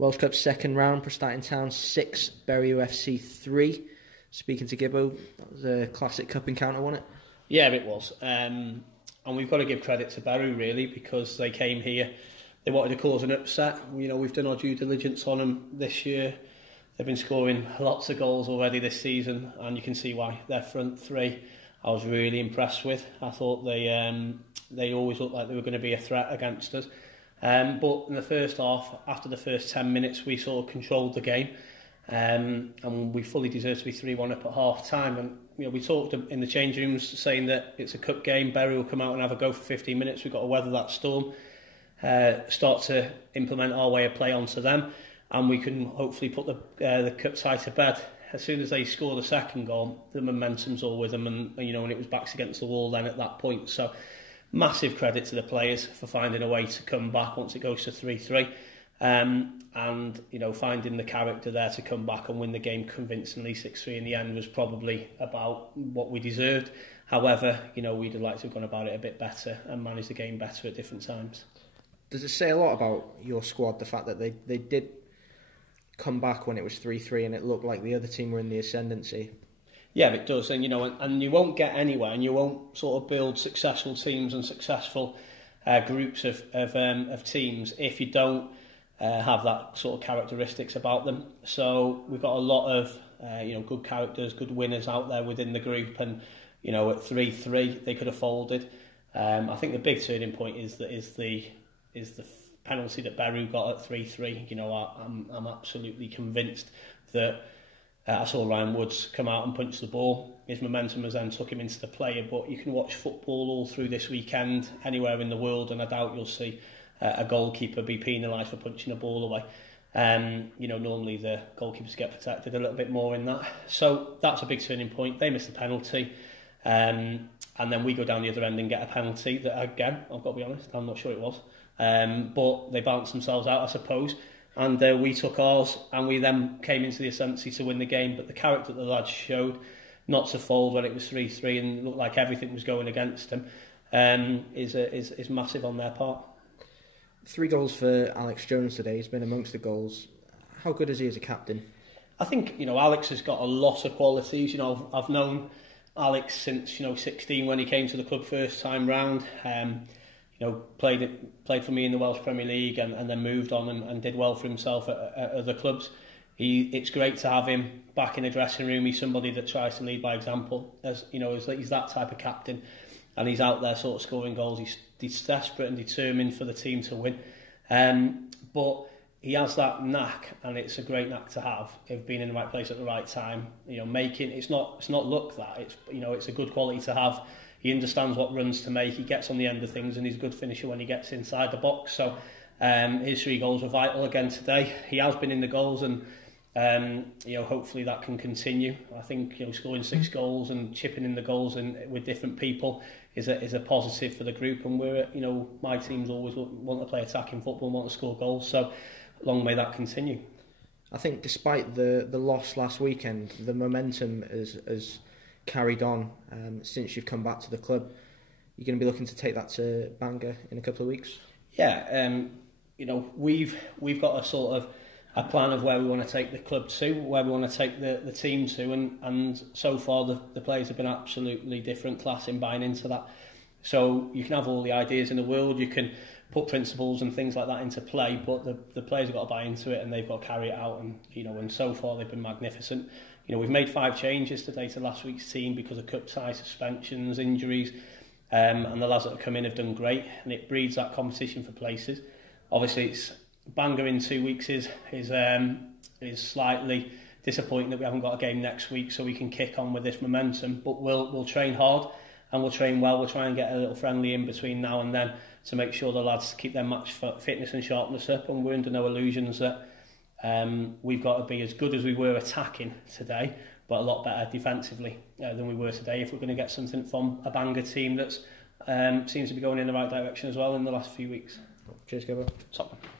Welsh Cup second round, Prestatyn Town 6, Berriew FC 3. Speaking to Gibbo, that was a classic cup encounter, wasn't it? Yeah, it was. And we've got to give credit to Berriew, really, because they came here. They wanted to cause an upset. You know, we've done our due diligence on them this year. They've been scoring lots of goals already this season, and you can see why. Their front three, I was really impressed with. I thought they always looked like they were going to be a threat against us. But in the first half, after the first 10 minutes, we sort of controlled the game. And we fully deserved to be 3-1 up at half-time. And you know, we talked in the changing rooms saying that it's a cup game. Berriew will come out and have a go for 15 minutes. We've got to weather that storm, start to implement our way of play onto them, and we can hopefully put the cup tie to bed. As soon as they score the second goal, the momentum's all with them, and you know, and it was backs against the wall then at that point. So massive credit to the players for finding a way to come back once it goes to 3-3. And you know, finding the character there to come back and win the game convincingly 6-3 in the end was probably about what we deserved. However, you know, we'd have liked to have gone about it a bit better and managed the game better at different times. Does it say a lot about your squad, the fact that they did come back when it was 3-3 and it looked like the other team were in the ascendancy? Yeah, it does, and you know, and you won't get anywhere, and you won't sort of build successful teams and successful groups of teams if you don't have that sort of characteristics about them. So we've got a lot of you know, good characters, good winners out there within the group, and you know, at 3-3 they could have folded. I think the big turning point is the penalty that Berriew got at 3-3. You know, I'm absolutely convinced that I saw Ryan Woods come out and punch the ball. His momentum has then took him into the player, but you can watch football all through this weekend anywhere in the world, and I doubt you'll see a goalkeeper be penalised for punching a ball away. You know, normally the goalkeepers get protected a little bit more in that. So that's a big turning point. They missed the penalty, and then we go down the other end and get a penalty that, again, I've got to be honest, I'm not sure it was. But they balanced themselves out, I suppose. And we took ours, and we then came into the ascendancy to win the game. But the character that the lads showed, not to fold when it was 3-3 and looked like everything was going against them, is massive on their part. 3 goals for Alex Jones today. He's been amongst the goals. How good is he as a captain? I think, you know, Alex has got a lot of qualities. You know, I've known Alex since, you know, 16 when he came to the club first time round. You know, played for me in the Welsh Premier League and then moved on and did well for himself at other clubs. It's great to have him back in the dressing room. He's somebody that tries to lead by example. As you know, he's that type of captain, and he's out there sort of scoring goals. He's desperate and determined for the team to win. But he has that knack, and it's a great knack to have, of being in the right place at the right time. You know, it's not luck, that it's, you know, it's a good quality to have. He understands what runs to make. He gets on the end of things, and he's a good finisher when he gets inside the box. So his 3 goals were vital again today. He has been in the goals, and you know, hopefully that can continue. I think, you know, scoring 6 goals and chipping in the goals and with different people is a positive for the group. And we're, you know, my teams always want to play attacking football and want to score goals. So long may that continue. I think despite the loss last weekend, the momentum is carried on since you've come back to the club. You're going to be looking to take that to Bangor in a couple of weeks? Yeah, you know, we've got a sort of a plan of where we want to take the club to, where we want to take the team to, and so far the players have been absolutely different class in buying into that. So you can have all the ideas in the world, you can put principles and things like that into play, but the players have got to buy into it, and they've got to carry it out, and you know, and so far they've been magnificent. You know, we've made 5 changes today to last week's team because of cup tie, suspensions, injuries, and the lads that have come in have done great, and it breeds that competition for places. Obviously, it's Bangor in 2 weeks is slightly disappointing that we haven't got a game next week, so we can kick on with this momentum. But we'll train hard and we'll train well. We'll try and get a little friendly in between now and then to make sure the lads keep their match fitness and sharpness up. And we're under no illusions that we've got to be as good as we were attacking today, but a lot better defensively than we were today, if we're going to get something from a Bangor team that's seems to be going in the right direction as well in the last few weeks. Cheers, Gibbo. Top man.